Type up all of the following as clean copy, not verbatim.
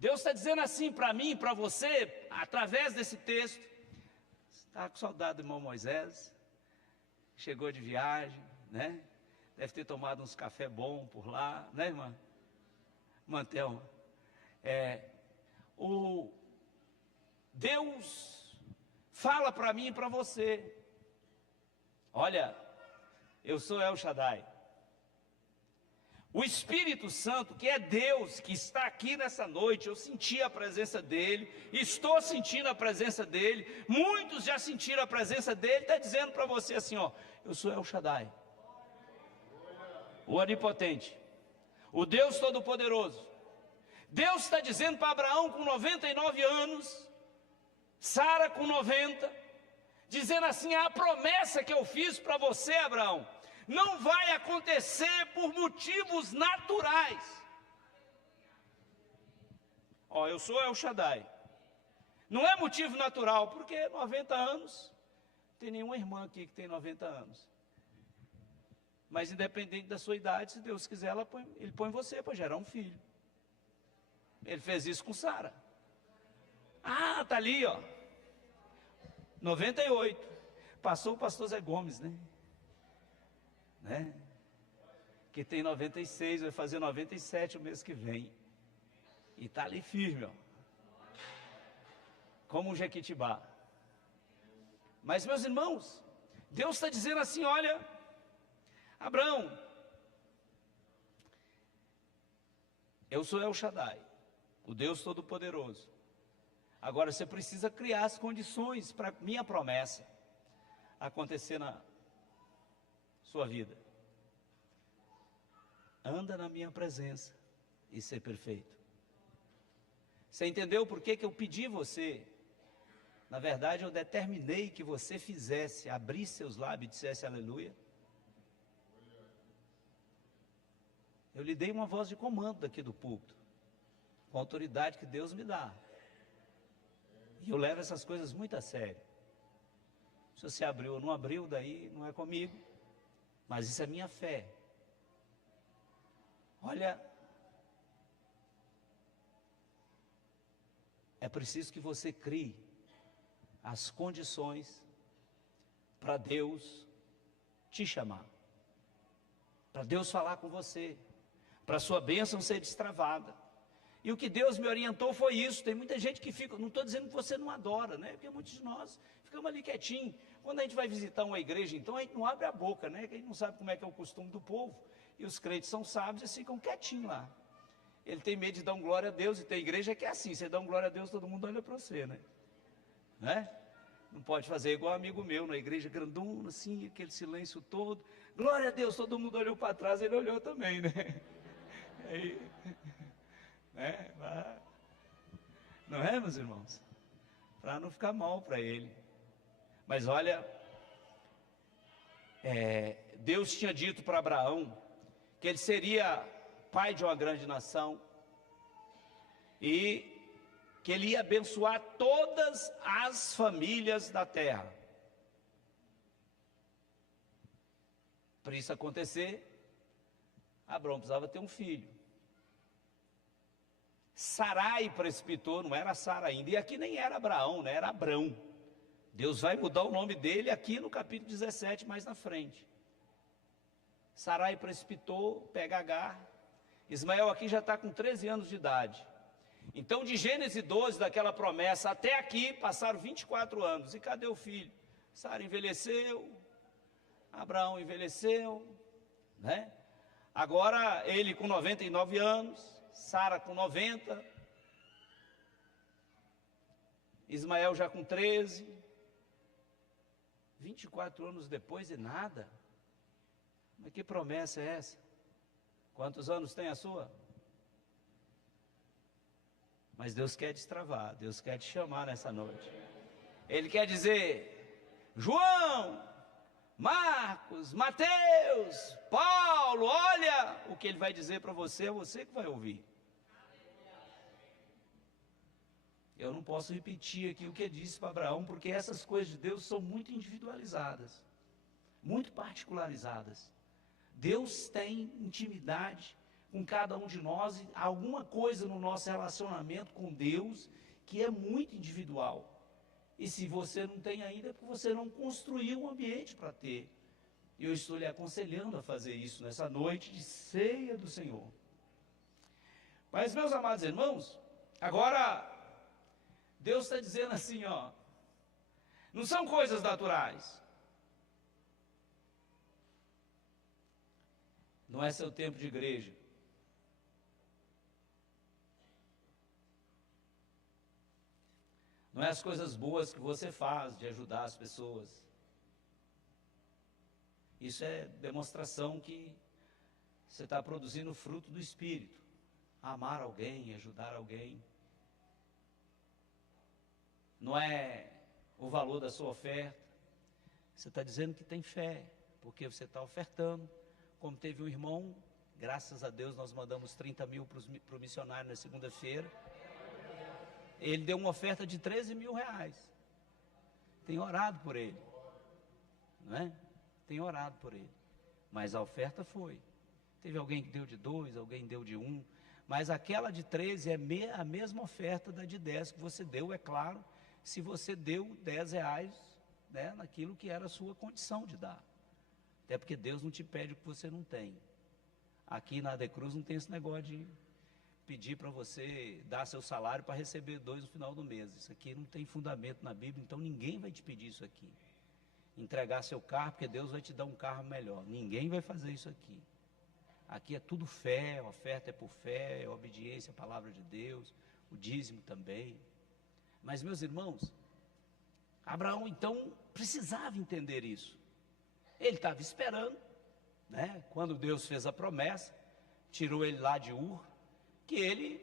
Deus está dizendo assim para mim, para você, através desse texto. Está com saudade do irmão Moisés, chegou de viagem, né? Deve ter tomado uns café bom por lá, né, irmã? Mantel. O Deus fala para mim e para você: olha, eu sou El Shaddai. O Espírito Santo, que é Deus, que está aqui nessa noite, eu senti a presença dEle, estou sentindo a presença dEle, muitos já sentiram a presença dEle, está dizendo para você assim, ó: eu sou El Shaddai, o Onipotente, o Deus Todo-Poderoso. Deus está dizendo para Abraão com 99 anos, Sara com 90, dizendo assim: a promessa que eu fiz para você, Abraão, não vai acontecer por motivos naturais. Ó, eu sou El Shaddai. Não é motivo natural, porque 90 anos, não tem nenhuma irmã aqui que tem 90 anos. Mas independente da sua idade, se Deus quiser, Ele põe você para gerar um filho. Ele fez isso com Sara. Ah, tá ali, ó. 98. Passou o pastor Zé Gomes, né? Que tem 96, vai fazer 97 o mês que vem. E está ali firme, ó. Como um jequitibá. Mas, meus irmãos, Deus está dizendo assim: olha, Abraão, eu sou El Shaddai, o Deus Todo-Poderoso. Agora você precisa criar as condições para minha promessa acontecer na sua vida. Anda na minha presença e ser perfeito. Você entendeu por que eu pedi você? Na verdade, eu determinei que você fizesse, abrisse seus lábios e dissesse aleluia. Eu lhe dei uma voz de comando daqui do púlpito, com a autoridade que Deus me dá. E eu levo essas coisas muito a sério. Se você abriu ou não abriu, daí não é comigo. Mas isso é minha fé. Olha, é preciso que você crie as condições para Deus te chamar, para Deus falar com você, para a sua bênção ser destravada. E o que Deus me orientou foi isso. Tem muita gente que fica, não estou dizendo que você não adora, né? Porque muitos de nós ficamos ali quietinho. Quando a gente vai visitar uma igreja, então a gente não abre a boca, né? Que a gente não sabe como é que é o costume do povo. E os crentes são sábios e ficam quietinhos lá. Ele tem medo de dar um glória a Deus, e tem igreja que é assim: você dá um glória a Deus, todo mundo olha para você, né? Não pode fazer igual um amigo meu, na igreja grandona, assim, aquele silêncio todo. Glória a Deus, todo mundo olhou para trás, ele olhou também, né? Aí, não é, meus irmãos? Para não ficar mal para ele. Mas olha, Deus tinha dito para Abraão que ele seria pai de uma grande nação e que ele ia abençoar todas as famílias da terra. Para isso acontecer, Abraão precisava ter um filho. Sarai precipitou, não era Sara ainda, e aqui nem era Abraão, né? Era Abrão. Deus vai mudar o nome dele aqui no capítulo 17, mais na frente. Sarai precipitou, pega Agar. Ismael aqui já está com 13 anos de idade. Então, de Gênesis 12, daquela promessa, até aqui, passaram 24 anos. E cadê o filho? Sara envelheceu, Abraão envelheceu, né? Agora, ele com 99 anos, Sara com 90, Ismael já com 13, 24 anos depois e nada. Mas que promessa é essa? Quantos anos tem a sua? Mas Deus quer destravar, Deus quer te chamar nessa noite. Ele quer dizer: João, Marcos, Mateus, Paulo, olha o que ele vai dizer para você, é você que vai ouvir. Eu não posso repetir aqui o que ele disse para Abraão, porque essas coisas de Deus são muito individualizadas, muito particularizadas. Deus tem intimidade com cada um de nós, alguma coisa no nosso relacionamento com Deus que é muito individual. E se você não tem ainda, é porque você não construiu um ambiente para ter. E eu estou lhe aconselhando a fazer isso nessa noite de ceia do Senhor. Mas, meus amados irmãos, agora Deus está dizendo assim, ó, não são coisas naturais. Não é seu tempo de igreja. Não é as coisas boas que você faz de ajudar as pessoas. Isso é demonstração que você está produzindo o fruto do Espírito. Amar alguém, ajudar alguém. Não é o valor da sua oferta. Você está dizendo que tem fé, porque você está ofertando. Como teve um irmão, graças a Deus nós mandamos 30 mil para o missionário na segunda-feira. Ele deu uma oferta de 13 mil reais. Tem orado por ele, não é? Tem orado por ele. Mas a oferta foi. Teve alguém que deu de 2, alguém deu de 1. Mas aquela de 13 é a mesma oferta da de 10 que você deu, é claro, se você deu 10 reais, né, naquilo que era a sua condição de dar. Até porque Deus não te pede o que você não tem. Aqui na Adecruz não tem esse negócio de pedir para você dar seu salário para receber 2 no final do mês. Isso aqui não tem fundamento na Bíblia, então ninguém vai te pedir isso aqui. Entregar seu carro, porque Deus vai te dar um carro melhor. Ninguém vai fazer isso aqui. Aqui é tudo fé, a oferta é por fé, é obediência à palavra de Deus, o dízimo também. Mas, meus irmãos, Abraão então precisava entender isso. Ele estava esperando, né, quando Deus fez a promessa, tirou ele lá de Ur, que ele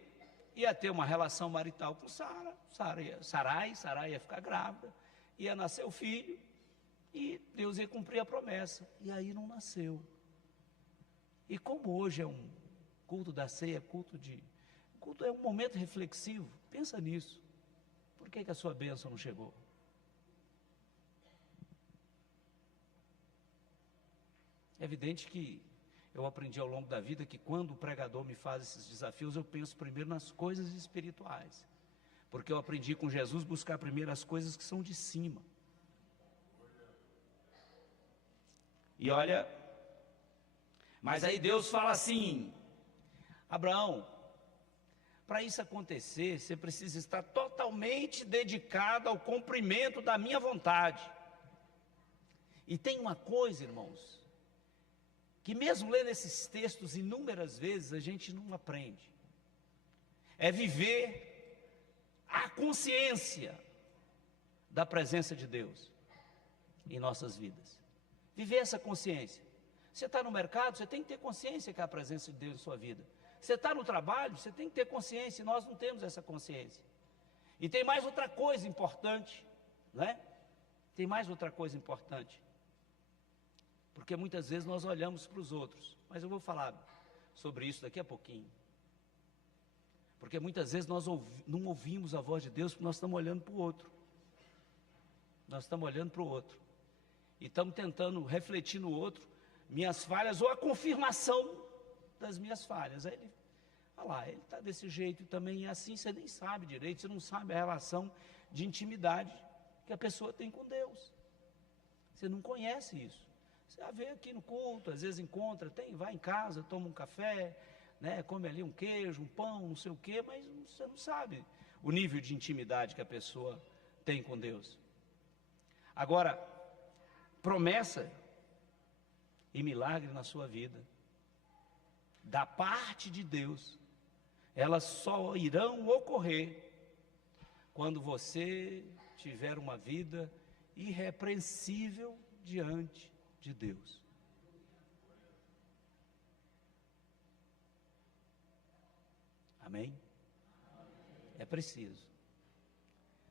ia ter uma relação marital com Sarai ia ficar grávida, ia nascer o filho, e Deus ia cumprir a promessa. E aí não nasceu. E como hoje é um culto da ceia, culto é um momento reflexivo, pensa nisso. Por que a sua bênção não chegou? É evidente que eu aprendi ao longo da vida que quando o pregador me faz esses desafios, eu penso primeiro nas coisas espirituais. Porque eu aprendi com Jesus buscar primeiro as coisas que são de cima. E olha, mas aí Deus fala assim, Abraão, para isso acontecer, você precisa estar totalmente dedicado ao cumprimento da minha vontade. E tem uma coisa, irmãos, que mesmo lendo esses textos inúmeras vezes, a gente não aprende. É viver a consciência da presença de Deus em nossas vidas. Viver essa consciência. Você está no mercado, você tem que ter consciência que há a presença de Deus em sua vida. Você está no trabalho, você tem que ter consciência, e nós não temos essa consciência. E tem mais outra coisa importante, não é? Tem mais outra coisa importante. Porque muitas vezes nós olhamos para os outros, mas eu vou falar sobre isso daqui a pouquinho. Porque muitas vezes nós não ouvimos a voz de Deus porque nós estamos olhando para o outro. Nós estamos olhando para o outro. E estamos tentando refletir no outro minhas falhas ou a confirmação das minhas falhas. Aí ele, olha lá, ele está desse jeito e também é assim, você nem sabe direito, você não sabe a relação de intimidade que a pessoa tem com Deus. Você não conhece isso. Você vê aqui no culto, às vezes encontra, vai em casa, toma um café, né, come ali um queijo, um pão, não sei o quê, mas você não sabe o nível de intimidade que a pessoa tem com Deus. Agora, promessa e milagre na sua vida, da parte de Deus, elas só irão ocorrer quando você tiver uma vida irrepreensível diante de Deus. Amém? É preciso.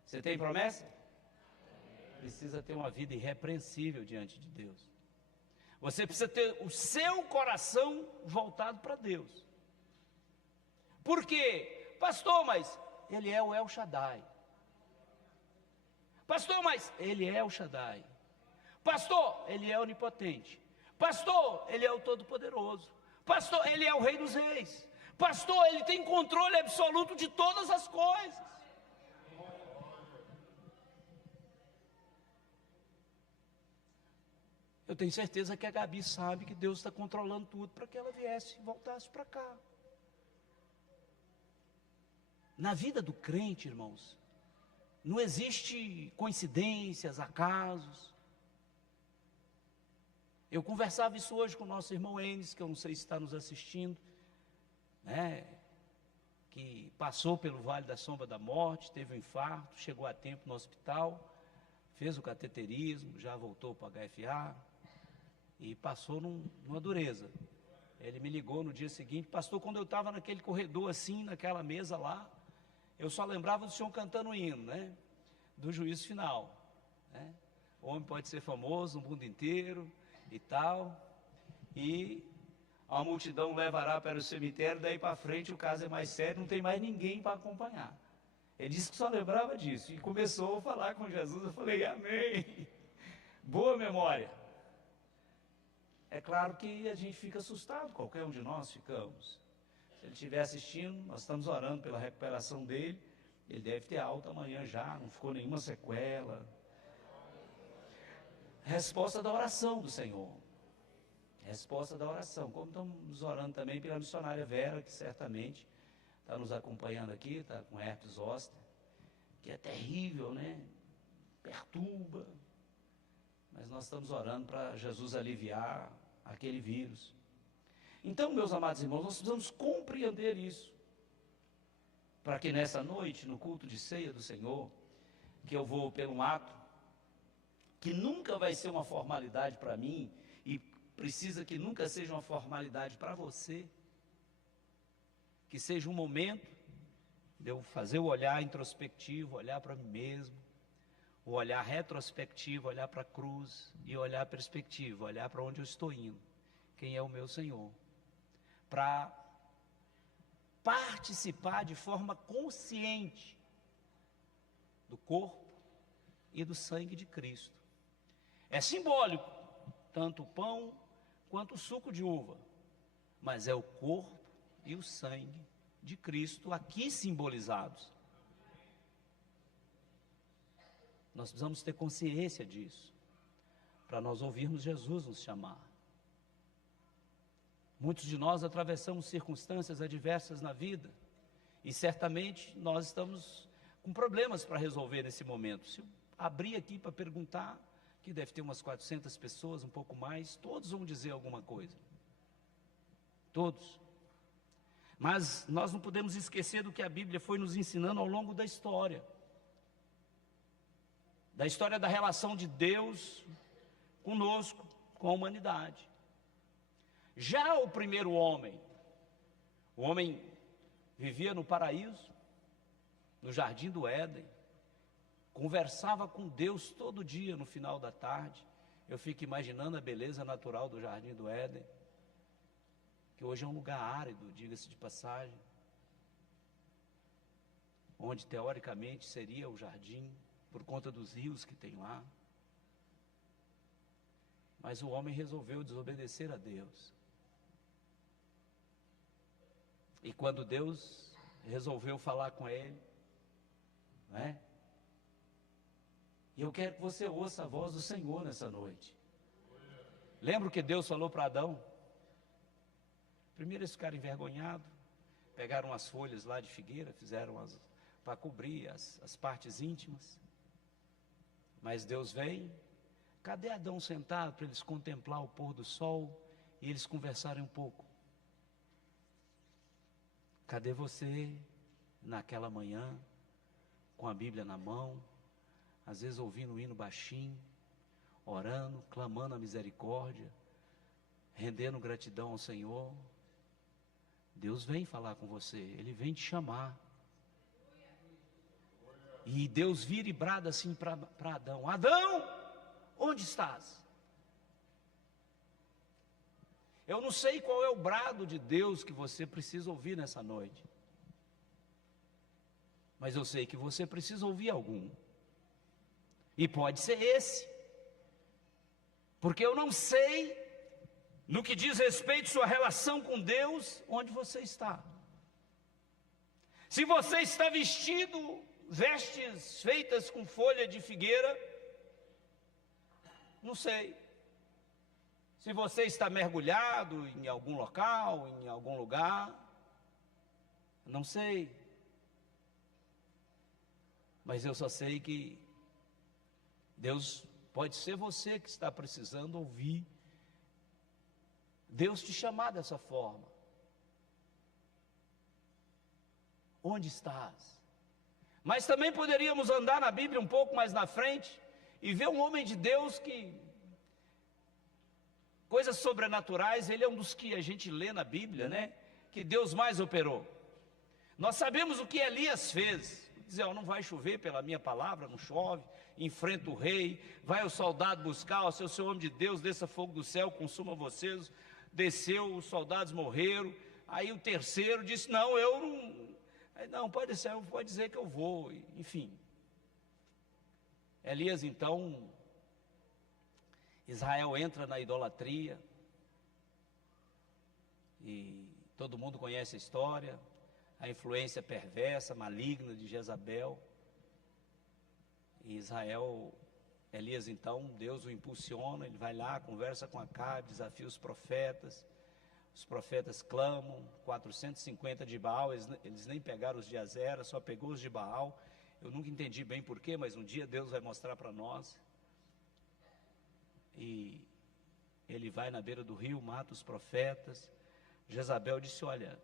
Você tem promessa? Precisa ter uma vida irrepreensível diante de Deus. Você precisa ter o seu coração voltado para Deus. Por quê? Pastor, mas Ele é o El Shaddai. Pastor, mas Ele é o Shaddai. Pastor, Ele é onipotente. Pastor, Ele é o Todo-Poderoso. Pastor, ele é o Rei dos Reis. Pastor, ele tem controle absoluto de todas as coisas. Eu tenho certeza que a Gabi sabe que Deus está controlando tudo para que ela viesse e voltasse para cá. Na vida do crente, irmãos, não existe coincidências, acasos. Eu conversava isso hoje com o nosso irmão Enes, que eu não sei se está nos assistindo, né? Que passou pelo Vale da Sombra da Morte, teve um infarto, chegou a tempo no hospital, fez o cateterismo, já voltou para o HFA e passou numa dureza. Ele me ligou no dia seguinte: pastor, quando eu estava naquele corredor assim, naquela mesa lá, eu só lembrava do senhor cantando o hino, né? Do juízo final, né? O homem pode ser famoso no mundo inteiro e tal, e a multidão levará para o cemitério, daí para frente o caso é mais sério, não tem mais ninguém para acompanhar. Ele disse que só lembrava disso, e começou a falar com Jesus. Eu falei: amém, boa memória. É claro que a gente fica assustado, qualquer um de nós ficamos. Se ele estiver assistindo, nós estamos orando pela recuperação dele. Ele deve ter alta amanhã já, não ficou nenhuma sequela. Resposta da oração do Senhor. Resposta da oração. Como estamos orando também pela missionária Vera, que certamente está nos acompanhando aqui, está com herpes zoster, que é terrível, né? Perturba. Mas nós estamos orando para Jesus aliviar aquele vírus. Então, meus amados irmãos, nós precisamos compreender isso, para que nessa noite, no culto de ceia do Senhor, que eu vou pelo um ato, que nunca vai ser uma formalidade para mim, e precisa que nunca seja uma formalidade para você, que seja um momento de eu fazer o olhar introspectivo, olhar para mim mesmo, o olhar retrospectivo, olhar para a cruz, e olhar perspectivo, olhar para onde eu estou indo, quem é o meu Senhor, para participar de forma consciente do corpo e do sangue de Cristo. É simbólico, tanto o pão quanto o suco de uva, mas é o corpo e o sangue de Cristo aqui simbolizados. Nós precisamos ter consciência disso, para nós ouvirmos Jesus nos chamar. Muitos de nós atravessamos circunstâncias adversas na vida, e certamente nós estamos com problemas para resolver nesse momento. Se eu abrir aqui para perguntar, que deve ter umas 400 pessoas, um pouco mais, todos vão dizer alguma coisa. Todos. Mas nós não podemos esquecer do que a Bíblia foi nos ensinando ao longo da história da relação de Deus conosco, com a humanidade. Já o primeiro homem, o homem vivia no paraíso, no jardim do Éden, conversava com Deus todo dia no final da tarde. Eu fico imaginando a beleza natural do jardim do Éden, que hoje é um lugar árido, diga-se de passagem, onde teoricamente seria o jardim, por conta dos rios que tem lá. Mas o homem resolveu desobedecer a Deus. E quando Deus resolveu falar com ele, né? E eu quero que você ouça a voz do Senhor nessa noite. Lembra o que Deus falou para Adão? Primeiro eles ficaram envergonhados, pegaram as folhas lá de figueira, fizeram para cobrir as partes íntimas. Mas Deus vem, cadê Adão sentado para eles contemplar o pôr do sol e eles conversarem um pouco? Cadê você naquela manhã, com a Bíblia na mão, às vezes ouvindo um hino baixinho, orando, clamando a misericórdia, rendendo gratidão ao Senhor? Deus vem falar com você, Ele vem te chamar. E Deus vira e brada assim para Adão: Adão, onde estás? Eu não sei qual é o brado de Deus que você precisa ouvir nessa noite, mas eu sei que você precisa ouvir algum, e pode ser esse, porque eu não sei no que diz respeito à sua relação com Deus, onde você está. Se você está vestido vestes feitas com folha de figueira, não sei. Se você está mergulhado em algum local, em algum lugar, não sei. Mas eu só sei que Deus, pode ser você que está precisando ouvir Deus te chamar dessa forma. Onde estás? Mas também poderíamos andar na Bíblia um pouco mais na frente e ver um homem de Deus que, coisas sobrenaturais, ele é um dos que a gente lê na Bíblia, né? Que Deus mais operou. Nós sabemos o que Elias fez. Dizer, não vai chover pela minha palavra, não chove. Enfrenta o rei, vai o soldado buscar, o seu homem de Deus, desça fogo do céu, consuma vocês. Desceu, os soldados morreram. Aí o terceiro disse, não, eu não... Não, pode dizer que eu vou, enfim. Elias, então, Israel entra na idolatria, e todo mundo conhece a história, a influência perversa, maligna de Jezabel. E Elias, então, Deus o impulsiona, ele vai lá, conversa com Acabe, desafia os profetas clamam, 450 de Baal, eles nem pegaram os de Azera, só pegou os de Baal. Eu nunca entendi bem porquê, mas um dia Deus vai mostrar para nós. E ele vai na beira do rio, mata os profetas. Jezabel disse, olha,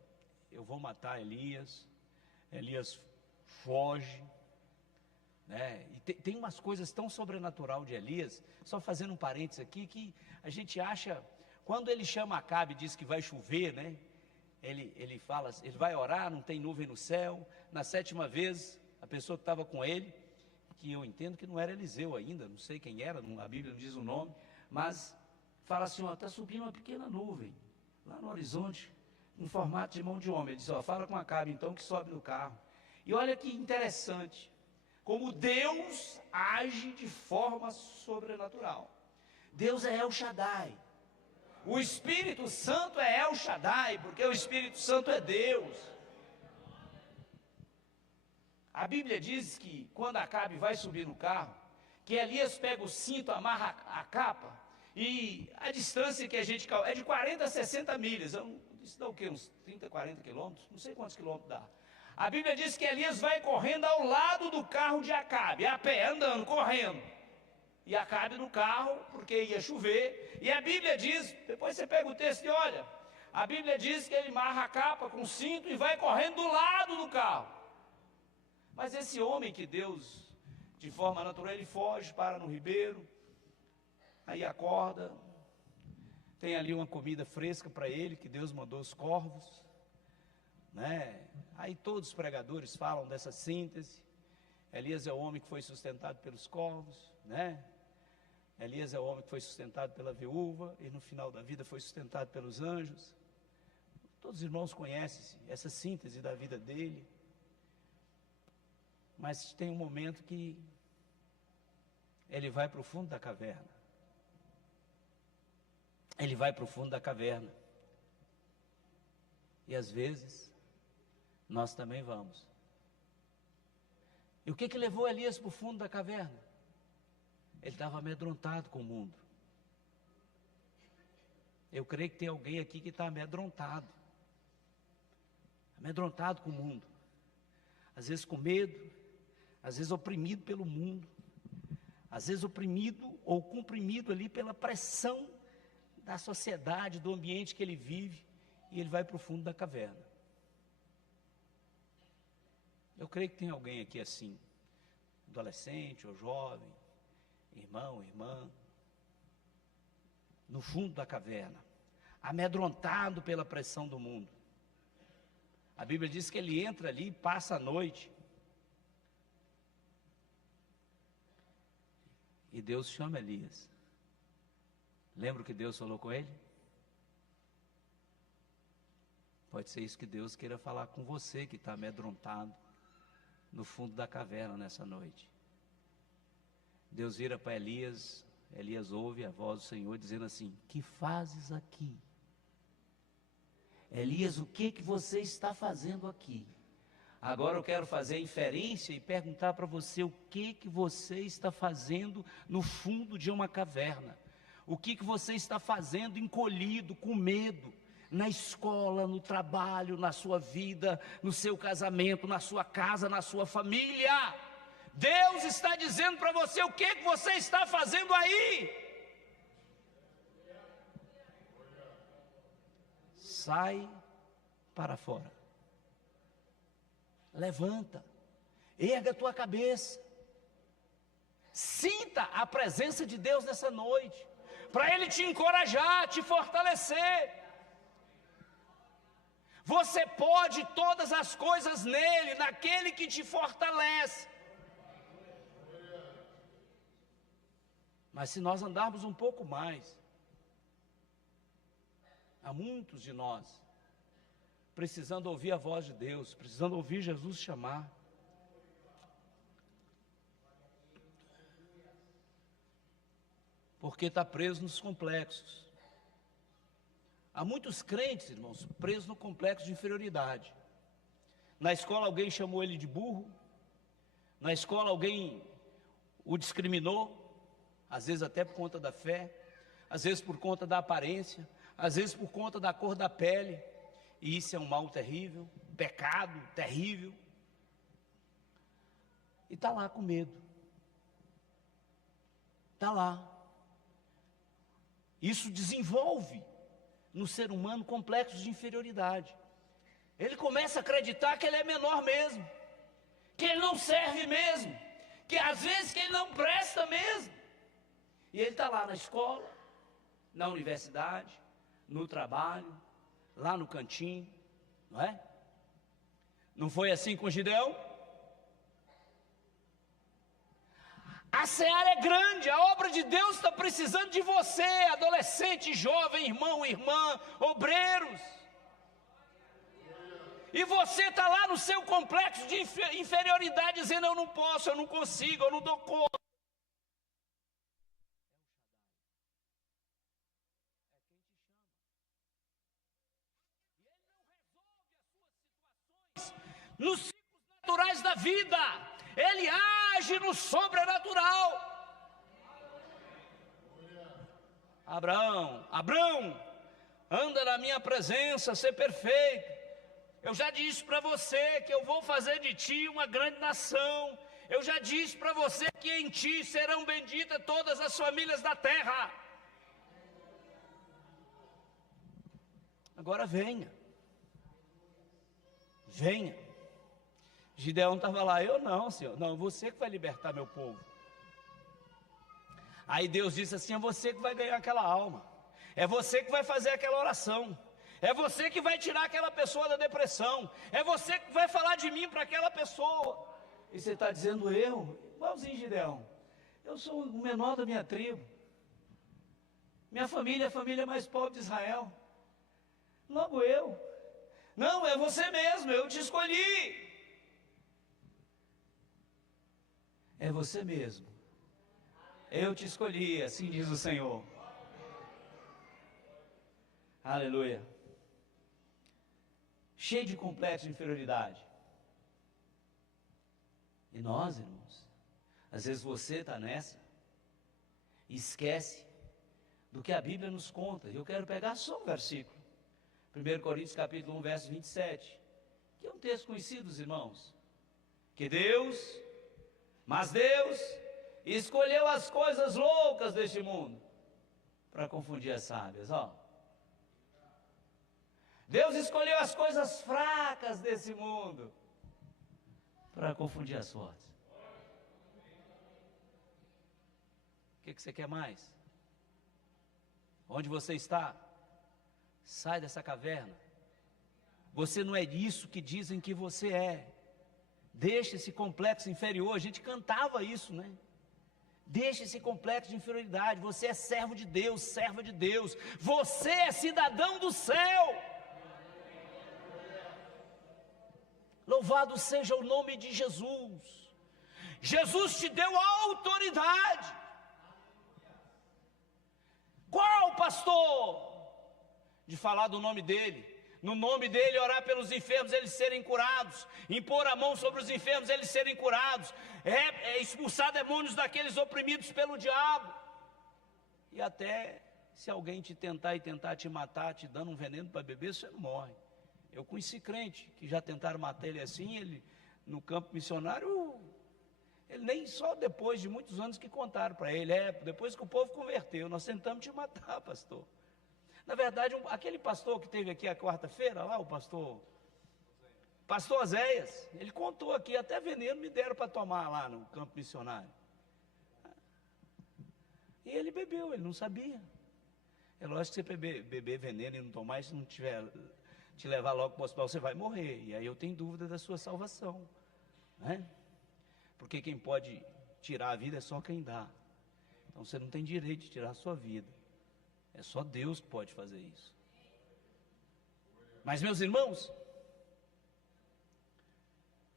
eu vou matar Elias. Elias foge, né? E tem umas coisas tão sobrenatural de Elias, só fazendo um parênteses aqui, que a gente acha... Quando ele chama Acabe e diz que vai chover, né? Ele fala, ele vai orar, não tem nuvem no céu. Na 7ª vez, a pessoa que estava com ele, que eu entendo que não era Eliseu ainda, não sei quem era, a Bíblia não diz o nome, mas fala assim, está subindo uma pequena nuvem, lá no horizonte, em formato de mão de homem. Ele diz, fala com Acabe então que sobe no carro. E olha que interessante, como Deus age de forma sobrenatural. Deus é El Shaddai. O Espírito Santo é El Shaddai, porque o Espírito Santo é Deus. A Bíblia diz que quando Acabe vai subir no carro, que Elias pega o cinto, amarra a capa, e a distância que a gente calcula é de 40 a 60 milhas, isso dá o quê? Uns 30, 40 quilômetros? Não sei quantos quilômetros dá. A Bíblia diz que Elias vai correndo ao lado do carro de Acabe, a pé, andando, correndo. E Acabe no carro, porque ia chover, e a Bíblia diz, depois você pega o texto e olha, a Bíblia diz que ele amarra a capa com cinto e vai correndo do lado do carro. Mas esse homem que Deus, de forma natural, ele foge, para no ribeiro, aí acorda, tem ali uma comida fresca para ele, que Deus mandou os corvos, né? Aí todos os pregadores falam dessa síntese. Elias é o homem que foi sustentado pelos corvos, né? Elias é o homem que foi sustentado pela viúva e no final da vida foi sustentado pelos anjos. Todos os irmãos conhecem essa síntese da vida dele. Mas tem um momento que ele vai para o fundo da caverna. Ele vai para o fundo da caverna. E às vezes nós também vamos. E o que levou Elias para o fundo da caverna? Ele estava amedrontado com o mundo. Eu creio que tem alguém aqui que está amedrontado com o mundo. Às vezes com medo, às vezes oprimido pelo mundo, às vezes oprimido ou comprimido ali pela pressão da sociedade, do ambiente que ele vive, e ele vai para o fundo da caverna. Eu creio que tem alguém aqui assim, adolescente ou jovem, irmão, irmã, no fundo da caverna, amedrontado pela pressão do mundo. A Bíblia diz que ele entra ali e passa a noite. E Deus chama Elias. Lembra o que Deus falou com ele? Pode ser isso que Deus queira falar com você que está amedrontado no fundo da caverna nessa noite. Deus vira para Elias Elias ouve a voz do Senhor dizendo assim: que fazes aqui? Elias, o que você está fazendo aqui? Agora eu quero fazer a inferência e perguntar para você: o que você está fazendo no fundo de uma caverna? O que você está fazendo encolhido, com medo, na escola, no trabalho, na sua vida, no seu casamento, na sua casa, na sua família? Deus está dizendo para você: o que você está fazendo aí? Sai para fora. Levanta, erga a tua cabeça, sinta a presença de Deus nessa noite, para Ele te encorajar, te fortalecer. Você pode todas as coisas nele, naquele que te fortalece. Mas se nós andarmos um pouco mais, há muitos de nós precisando ouvir a voz de Deus, precisando ouvir Jesus chamar. Porque está preso nos complexos. Há muitos crentes, irmãos, presos no complexo de inferioridade. Na escola alguém chamou ele de burro, na escola alguém o discriminou, às vezes até por conta da fé, às vezes por conta da aparência, às vezes por conta da cor da pele. E isso é um mal terrível, pecado terrível. E está lá com medo. Está lá. Isso desenvolve no ser humano complexos de inferioridade. Ele começa a acreditar que ele é menor mesmo, que ele não serve mesmo, que às vezes que ele não presta mesmo. E ele está lá na escola, na universidade, no trabalho, lá no cantinho, não é? Não foi assim com Gideão? A seara é grande, a obra de Deus está precisando de você, adolescente, jovem, irmão, irmã, obreiros. E você está lá no seu complexo de inferioridade, dizendo: eu não posso, eu não consigo, eu não dou conta. Nos ciclos naturais da vida, Ele age no sobrenatural. Abraão, anda na minha presença, ser perfeito. Eu já disse para você que eu vou fazer de ti uma grande nação. Eu já disse para você que em ti serão benditas todas as famílias da terra. Agora venha. Gideão estava lá: eu não, Senhor, não, você que vai libertar meu povo. Aí Deus disse assim: é você que vai ganhar aquela alma, é você que vai fazer aquela oração, é você que vai tirar aquela pessoa da depressão, é você que vai falar de mim para aquela pessoa. E você está dizendo: eu? Igualzinho Gideão, eu sou o menor da minha tribo, minha família é a família mais pobre de Israel, logo eu. Não, é você mesmo, eu te escolhi. É você mesmo, eu te escolhi, assim diz o Senhor. Aleluia. Cheio de complexo de inferioridade. E nós, irmãos, às vezes você está nessa e esquece do que a Bíblia nos conta. Eu quero pegar só um versículo, 1 Coríntios capítulo 1, verso 27, que é um texto conhecido, irmãos. Que Deus escolheu as coisas loucas deste mundo para confundir as sábias, ó. Deus escolheu as coisas fracas desse mundo para confundir as fortes. O que você quer mais? Onde você está? Sai dessa caverna. Você não é isso que dizem que você é. Deixa esse complexo inferior. A gente cantava isso, né? Deixa esse complexo de inferioridade. Você é servo de Deus, serva de Deus. Você é cidadão do céu. Louvado seja o nome de Jesus. Jesus te deu a autoridade. Qual pastor? De falar do nome dele. No nome dele, orar pelos enfermos, eles serem curados. Impor a mão sobre os enfermos, eles serem curados. Expulsar demônios daqueles oprimidos pelo diabo. E até se alguém te tentar te matar, te dando um veneno para beber, você não morre. Eu conheci crente que já tentaram matar ele assim, ele no campo missionário, ele nem só depois de muitos anos que contaram para ele, depois que o povo converteu, nós tentamos te matar, pastor. Na verdade, aquele pastor que teve aqui a quarta-feira, lá o pastor Oséias, ele contou aqui, até veneno me deram para tomar lá no campo missionário. E ele bebeu, ele não sabia. É lógico que você beber veneno e não tomar, e se não tiver, te levar logo para o hospital, você vai morrer. E aí eu tenho dúvida da sua salvação, né? Porque quem pode tirar a vida é só quem dá. Então você não tem direito de tirar a sua vida. É só Deus que pode fazer isso. Mas, meus irmãos,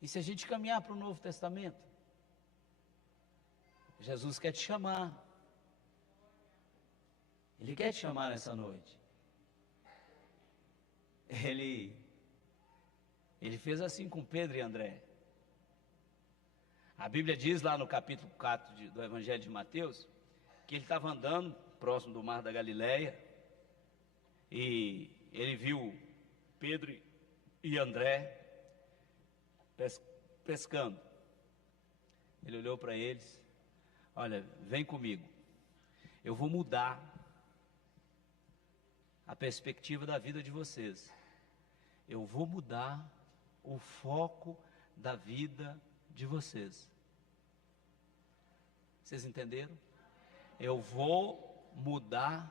e se a gente caminhar para o Novo Testamento? Jesus quer te chamar. Ele quer te chamar nessa noite. Ele fez assim com Pedro e André. A Bíblia diz lá no capítulo 4 do Evangelho de Mateus, que ele estava andando próximo do mar da Galileia, e ele viu Pedro e André pescando. Ele olhou para eles: olha, vem comigo, eu vou mudar a perspectiva da vida de vocês, eu vou mudar o foco da vida de vocês. Vocês entenderam? Eu vou mudar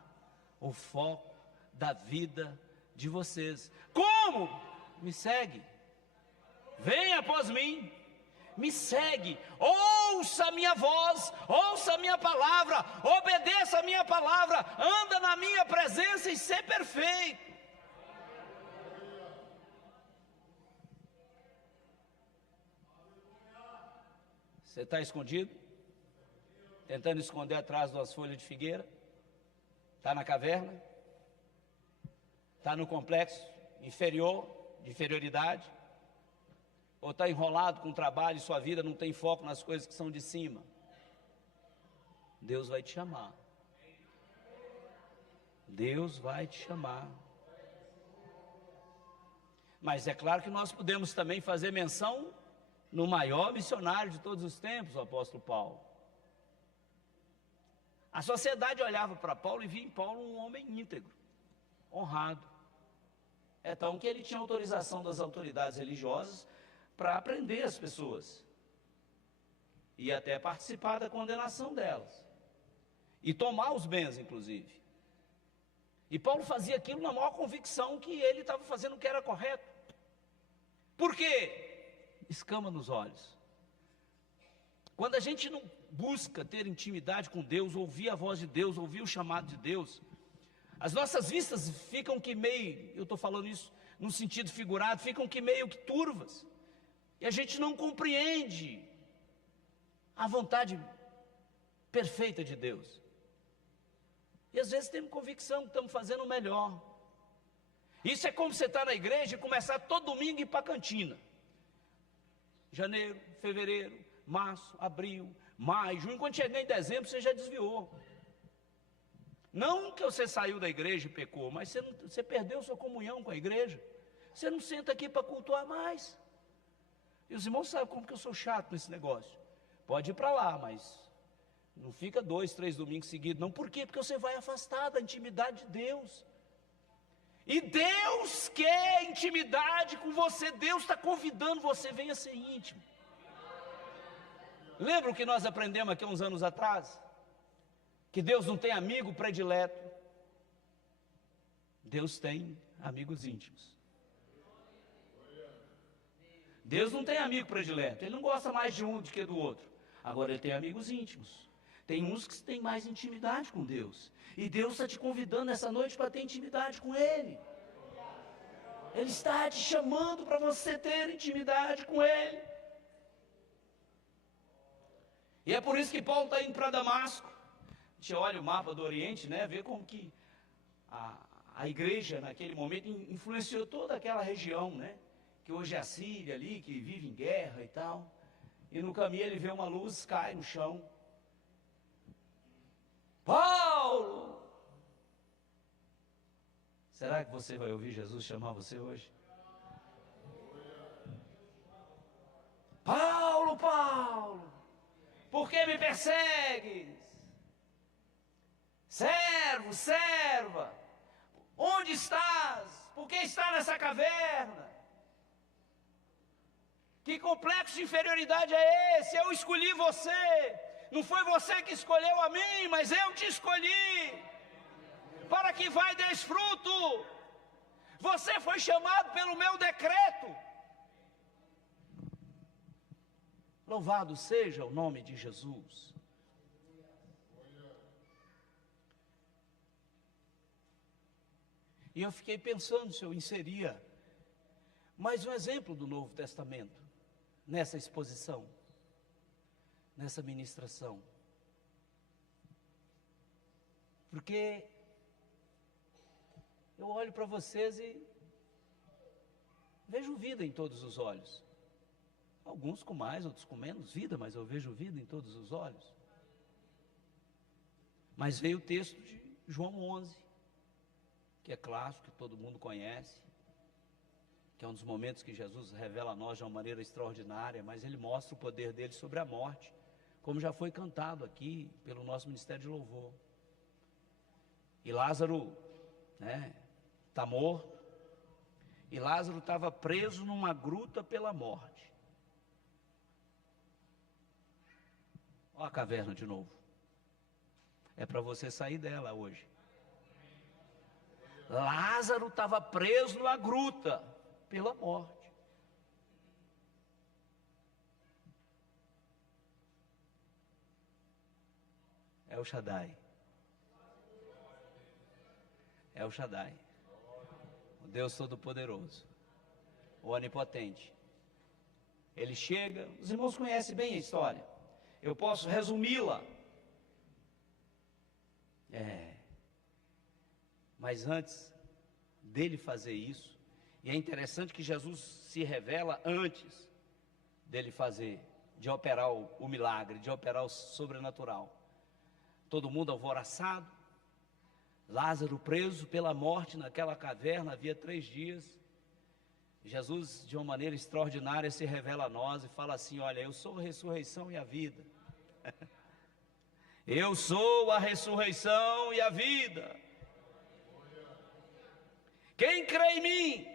o foco da vida de vocês. Como? Me segue. Venha após mim. Me segue. Ouça a minha voz, ouça a minha palavra, obedeça a minha palavra, anda na minha presença e ser perfeito. Você está escondido? Tentando esconder atrás das folhas de figueira? Está na caverna? Está no complexo inferior, de inferioridade? Ou está enrolado com o trabalho e sua vida não tem foco nas coisas que são de cima? Deus vai te chamar. Deus vai te chamar. Mas é claro que nós podemos também fazer menção no maior missionário de todos os tempos, o apóstolo Paulo. A sociedade olhava para Paulo e via em Paulo um homem íntegro, honrado. É tão que ele tinha autorização das autoridades religiosas para prender as pessoas e até participar da condenação delas e tomar os bens, inclusive. E Paulo fazia aquilo na maior convicção que ele estava fazendo o que era correto. Por quê? Escama nos olhos. Quando a gente não busca ter intimidade com Deus, ouvir a voz de Deus, ouvir o chamado de Deus, as nossas vistas ficam que meio, eu estou falando isso no sentido figurado, ficam que meio que turvas, e a gente não compreende a vontade perfeita de Deus. E às vezes temos convicção que estamos fazendo o melhor. Isso é como você estar na igreja e começar todo domingo e ir para a cantina. Janeiro, fevereiro, março, abril, maio, junho, quando chegar em dezembro você já desviou. Não que você saiu da igreja e pecou, mas você perdeu sua comunhão com a igreja. Você não senta aqui para cultuar mais. E os irmãos sabem como que eu sou chato nesse negócio. Pode ir para lá, mas não fica 2, 3 domingos seguidos, não. Por quê? Porque você vai afastar da intimidade de Deus. E Deus quer intimidade com você. Deus está convidando você, venha ser íntimo. Lembra o que nós aprendemos aqui uns anos atrás? Que Deus não tem amigo predileto. Deus tem amigos íntimos. Deus não tem amigo predileto. Ele não gosta mais de um do que do outro. Agora ele tem amigos íntimos. Tem uns que têm mais intimidade com Deus. E Deus está te convidando essa noite para ter intimidade com Ele. Ele está te chamando para você ter intimidade com Ele. E é por isso que Paulo está indo para Damasco, gente olha o mapa do Oriente, né, vê como que a igreja naquele momento influenciou toda aquela região, né, que hoje é a Síria ali, que vive em guerra e tal. E no caminho ele vê uma luz, cai no chão. Paulo! Será que você vai ouvir Jesus chamar você hoje? Paulo, Paulo, por que me persegues? Servo, serva, onde estás? Por que está nessa caverna? Que complexo de inferioridade é esse? Eu escolhi você. Não foi você que escolheu a mim, mas eu te escolhi. Para que vai dês fruto. Você foi chamado pelo meu decreto. Louvado seja o nome de Jesus. E eu fiquei pensando se eu inseria mais um exemplo do Novo Testamento nessa exposição, nessa ministração. Porque eu olho para vocês e vejo vida em todos os olhos. Alguns com mais, outros com menos vida, mas eu vejo vida em todos os olhos. Mas veio o texto de João 11, que é clássico, que todo mundo conhece, que é um dos momentos que Jesus revela a nós de uma maneira extraordinária, mas ele mostra o poder dele sobre a morte, como já foi cantado aqui pelo nosso Ministério de Louvor. E Lázaro, está morto, e Lázaro estava preso numa gruta pela morte. Olha a caverna de novo. É para você sair dela hoje. Lázaro estava preso numa gruta pela morte. É o Shaddai. É o Shaddai. O Deus Todo-Poderoso. O Onipotente. Ele chega, os irmãos conhecem bem a história. Eu posso resumi-la. Mas antes dele fazer isso, e é interessante que Jesus se revela antes dele fazer, de operar o milagre, de operar o sobrenatural. Todo mundo alvoroçado, Lázaro preso pela morte naquela caverna, havia 3 dias. Jesus, de uma maneira extraordinária, se revela a nós e fala assim: olha, eu sou a ressurreição e a vida. Eu sou a ressurreição e a vida. Quem crê em mim,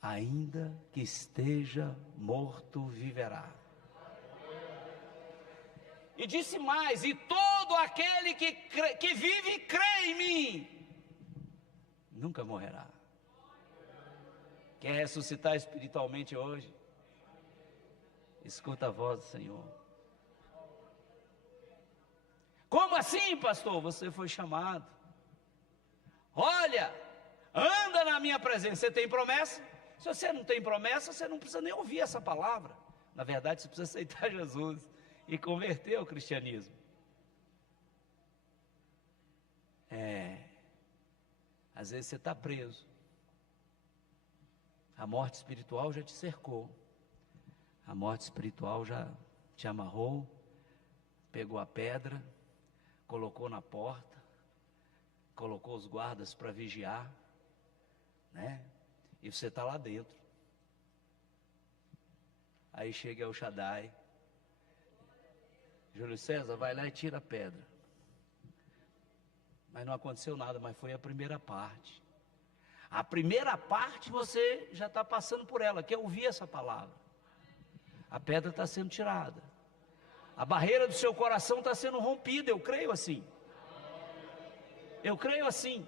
ainda que esteja morto, viverá. E disse mais: e todo aquele que vive e crê em mim, nunca morrerá. Quer ressuscitar espiritualmente hoje? Escuta a voz do Senhor. Como assim, pastor? Você foi chamado. Olha, anda na minha presença. Você tem promessa? Se você não tem promessa, você não precisa nem ouvir essa palavra. Na verdade, você precisa aceitar Jesus e converter ao cristianismo. Às vezes você está preso. A morte espiritual já te cercou. A morte espiritual já te amarrou, pegou a pedra, colocou na porta, colocou os guardas para vigiar, e você está lá dentro. Aí chega El Shaddai, Júlio César, vai lá e tira a pedra. Mas não aconteceu nada, mas foi a primeira parte. A primeira parte você já está passando por ela, quer ouvir essa palavra. A pedra está sendo tirada. A barreira do seu coração está sendo rompida, eu creio assim. Eu creio assim.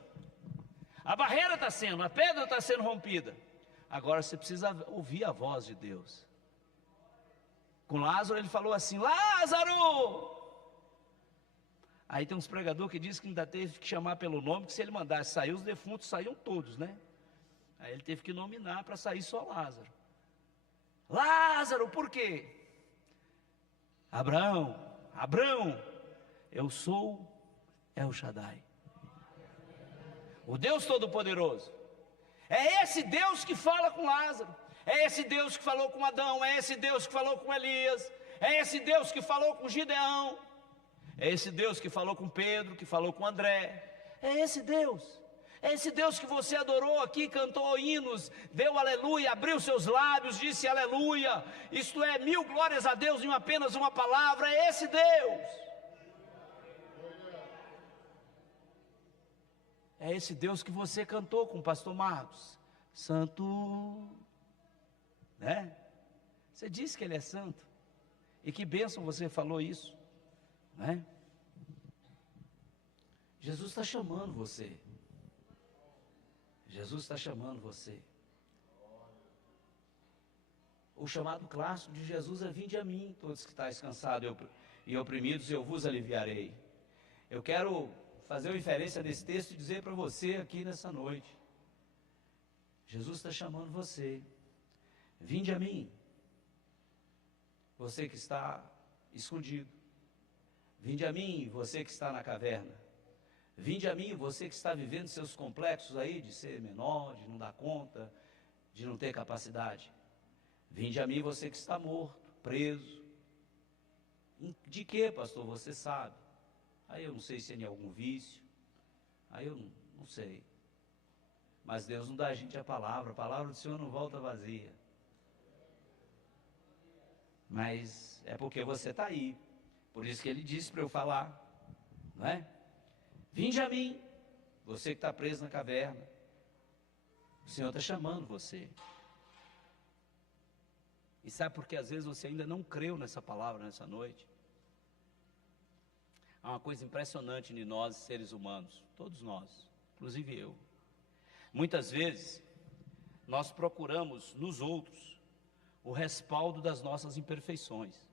A barreira está sendo, a pedra está sendo rompida. Agora você precisa ouvir a voz de Deus. Com Lázaro ele falou assim: Lázaro! Aí tem uns pregadores que dizem que ainda teve que chamar pelo nome, que se ele mandasse sair, os defuntos saíam todos, Aí ele teve que nominar para sair só Lázaro. Lázaro, por quê? Abraão, eu sou El Shaddai. O Deus Todo-Poderoso. É esse Deus que fala com Lázaro. É esse Deus que falou com Adão. É esse Deus que falou com Elias. É esse Deus que falou com Gideão. É esse Deus que falou com Pedro, que falou com André. É esse Deus. É esse Deus que você adorou aqui, cantou hinos, deu aleluia, abriu seus lábios, disse aleluia. Isto é, 1000 glórias a Deus em apenas uma palavra. É esse Deus. É esse Deus que você cantou com o pastor Marcos. Santo, né? Você disse que ele é santo. E que bênção você falou isso, né? Jesus está chamando você. Jesus está chamando você. O chamado clássico de Jesus é: vinde a mim, todos que estáis cansados e oprimidos, eu vos aliviarei. Eu quero fazer uma inferência desse texto e dizer para você aqui nessa noite: Jesus está chamando você. Vinde a mim, você que está escondido. Vinde a mim, você que está na caverna. Vinde a mim, você que está vivendo seus complexos aí de ser menor, de não dar conta, de não ter capacidade. Vinde a mim, você que está morto, preso. De quê, pastor? Você sabe. Aí eu não sei se é em algum vício. Aí eu não sei. Mas Deus não dá a gente a palavra do Senhor não volta vazia. Mas é porque você está aí. Por isso que Ele disse para eu falar, não é? Vinde a mim, você que está preso na caverna. O Senhor está chamando você. E sabe por que às vezes você ainda não creu nessa palavra nessa noite? Há uma coisa impressionante em nós, seres humanos, todos nós, inclusive eu. Muitas vezes, nós procuramos nos outros o respaldo das nossas imperfeições.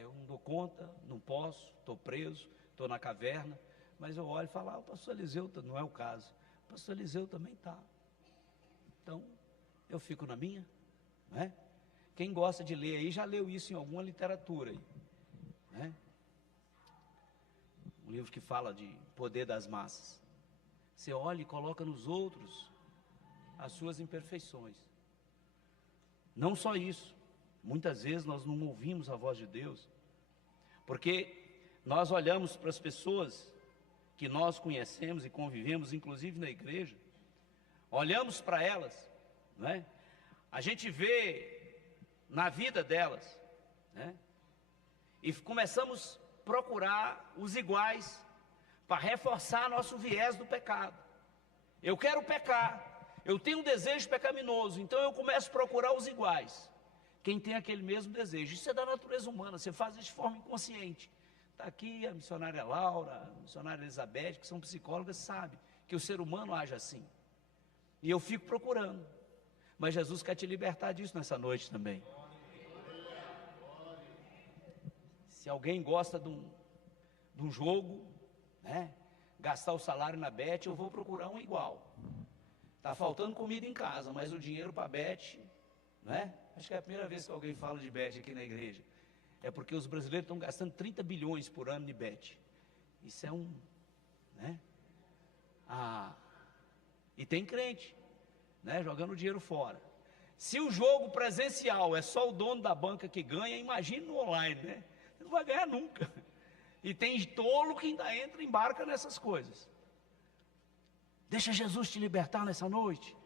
Eu não dou conta, não posso, estou preso, estou na caverna, mas eu olho e falo: o pastor Eliseu, não é o caso, o pastor Eliseu também está. Então, eu fico na minha, não é? Quem gosta de ler aí, já leu isso em alguma literatura aí, né? Um livro que fala de poder das massas. Você olha e coloca nos outros as suas imperfeições. Não só isso, muitas vezes nós não ouvimos a voz de Deus, porque nós olhamos para as pessoas que nós conhecemos e convivemos, inclusive na igreja, olhamos para elas, não é? A gente vê na vida delas, né? E começamos a procurar os iguais para reforçar nosso viés do pecado. Eu quero pecar, eu tenho um desejo pecaminoso, então eu começo a procurar os iguais. Quem tem aquele mesmo desejo, isso é da natureza humana, você faz isso de forma inconsciente. Está aqui a missionária Laura, a missionária Elizabeth, que são psicólogas, sabe que o ser humano age assim. E eu fico procurando, mas Jesus quer te libertar disso nessa noite também. Se alguém gosta de um jogo, né, gastar o salário na Bet, eu vou procurar um igual. Está faltando comida em casa, mas o dinheiro para a Bet, né? Acho que é a primeira vez que alguém fala de Bet aqui na igreja. É porque os brasileiros estão gastando 30 bilhões por ano de Bet. Isso é né? E tem crente, né, jogando dinheiro fora. Se o jogo presencial é só o dono da banca que ganha, imagine no online, né? Não vai ganhar nunca. E tem tolo que ainda embarca nessas coisas. Deixa Jesus te libertar nessa noite.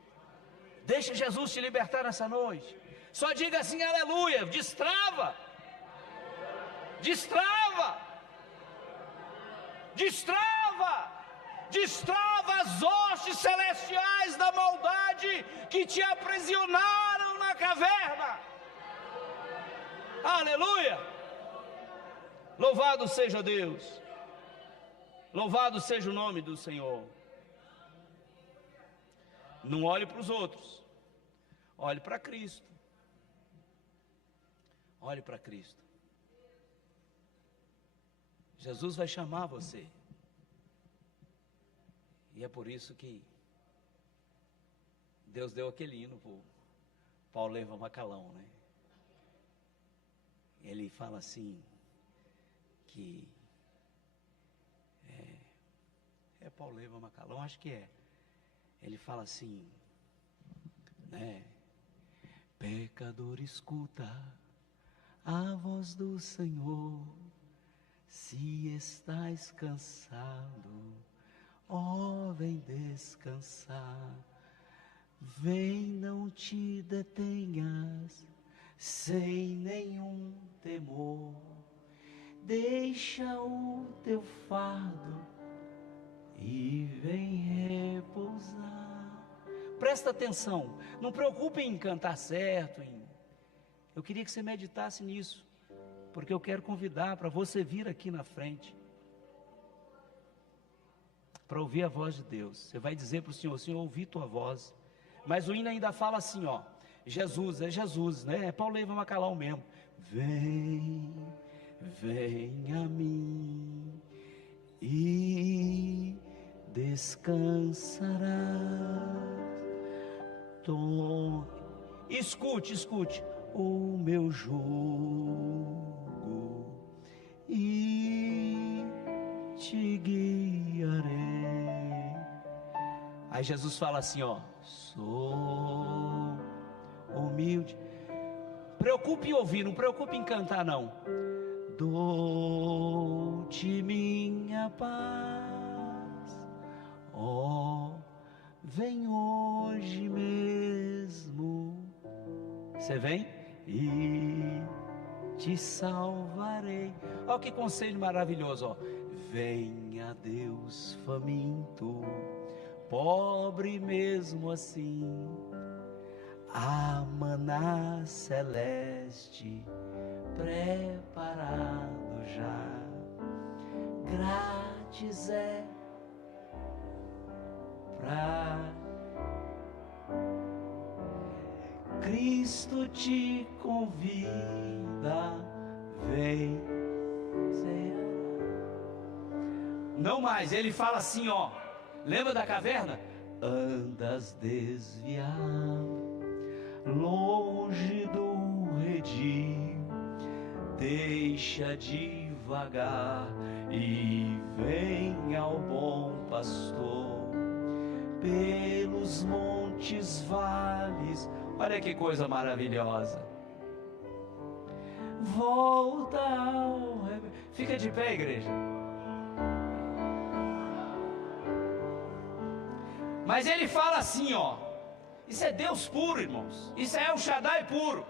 Deixa Jesus te libertar nessa noite. Só diga assim: aleluia. Destrava. Destrava. Destrava. Destrava as hostes celestiais da maldade que te aprisionaram na caverna. Aleluia. Louvado seja Deus. Louvado seja o nome do Senhor. Não olhe para os outros. Olhe para Cristo. Olhe para Cristo. Jesus vai chamar você. E é por isso que Deus deu aquele hino para o Paulo Leva Macalão, né? Ele fala assim, que É Paulo Leva Macalão, acho que é. Ele fala assim, né? Pecador, escuta a voz do Senhor, se estás cansado, ó, vem descansar. Vem, não te detenhas, sem nenhum temor, deixa o teu fardo e vem repousar. Presta atenção, não preocupe em cantar certo, eu queria que você meditasse nisso, porque eu quero convidar para você vir aqui na frente, para ouvir a voz de Deus. Você vai dizer para o Senhor, Senhor, eu ouvi tua voz. Mas o hino ainda fala assim, ó, Jesus, é Jesus, né? É Paulo Leva Macalão mesmo. Vem, vem a mim e descansarás. Escute o meu jugo e te guiarei. Aí Jesus fala assim, ó, sou humilde. Preocupe em ouvir, não preocupe em cantar não. Dou-te minha paz, ó, vem hoje mesmo. Você vem? E te salvarei. Ó, que conselho maravilhoso, ó. Venha Deus faminto, pobre mesmo assim, a maná celeste preparado já, grátis é pra Cristo te convida, vem. Não mais, ele fala assim, ó. Lembra da caverna? Andas desviado, longe do redil, deixa devagar e vem ao bom pastor, pelos montes, vales. Olha que coisa maravilhosa. Volta ao... Fica de pé, igreja. Mas ele fala assim, ó, isso é Deus puro, irmãos, isso é El Shaddai puro,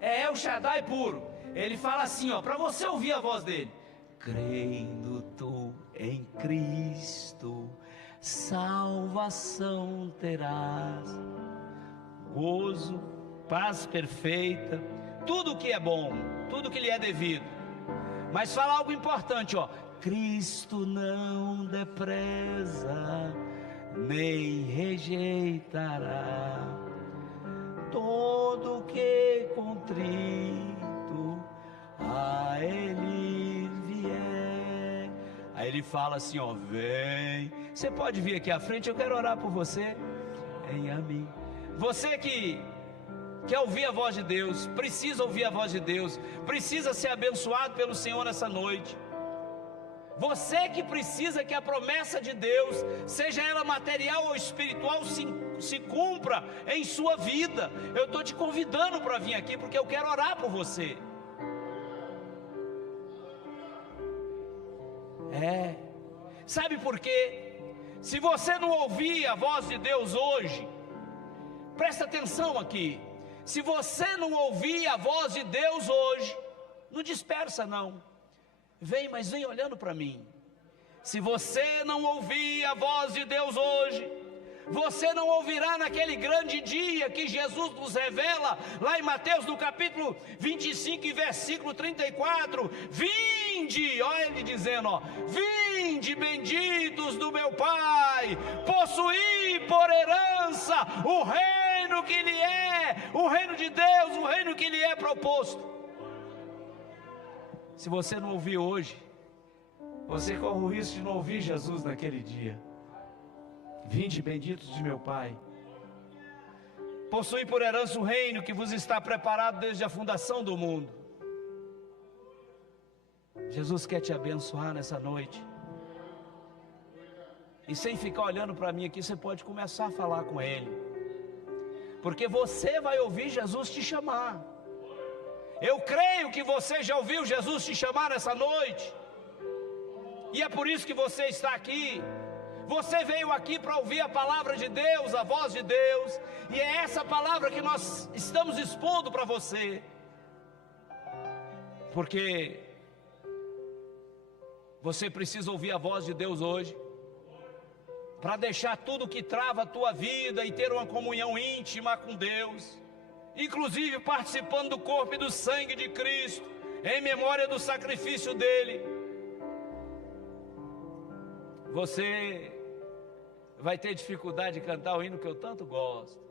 é El Shaddai puro. Ele fala assim, ó, para você ouvir a voz dele: crendo tu em Cristo, salvação terás, gozo, paz perfeita, tudo que é bom, tudo que lhe é devido. Mas fala algo importante, ó, Cristo não despreza, nem rejeitará todo que contrito a ele vier. Aí ele fala assim, ó, vem. Você pode vir aqui à frente, eu quero orar por você. Vem a mim. Você que quer ouvir a voz de Deus, precisa ouvir a voz de Deus, precisa ser abençoado pelo Senhor nessa noite. Você que precisa que a promessa de Deus, seja ela material ou espiritual, se cumpra em sua vida. Eu estou te convidando para vir aqui, porque eu quero orar por você. Sabe por quê? Se você não ouvir a voz de Deus hoje, presta atenção aqui. Se você não ouvir a voz de Deus hoje, não dispersa não. Vem, mas vem olhando para mim. Se você não ouvir a voz de Deus hoje, você não ouvirá naquele grande dia que Jesus nos revela, lá em Mateus no capítulo 25 e versículo 34, vinde, olha ele dizendo, ó, vinde benditos do meu Pai, possuí por herança o reino que lhe é, o reino de Deus, o reino que lhe é proposto. Se você não ouvir hoje, você corre o risco de não ouvir Jesus naquele dia. Vinde benditos de meu Pai, possui por herança o reino que vos está preparado desde a fundação do mundo. Jesus quer te abençoar nessa noite. E sem ficar olhando para mim aqui, você pode começar a falar com Ele. Porque você vai ouvir Jesus te chamar. Eu creio que você já ouviu Jesus te chamar essa noite. E é por isso que você está aqui. Você veio aqui para ouvir a palavra de Deus, a voz de Deus. E é essa palavra que nós estamos expondo para você. Porque você precisa ouvir a voz de Deus hoje, para deixar tudo que trava a tua vida e ter uma comunhão íntima com Deus, inclusive participando do corpo e do sangue de Cristo, em memória do sacrifício dele. Você vai ter dificuldade de cantar o hino que eu tanto gosto.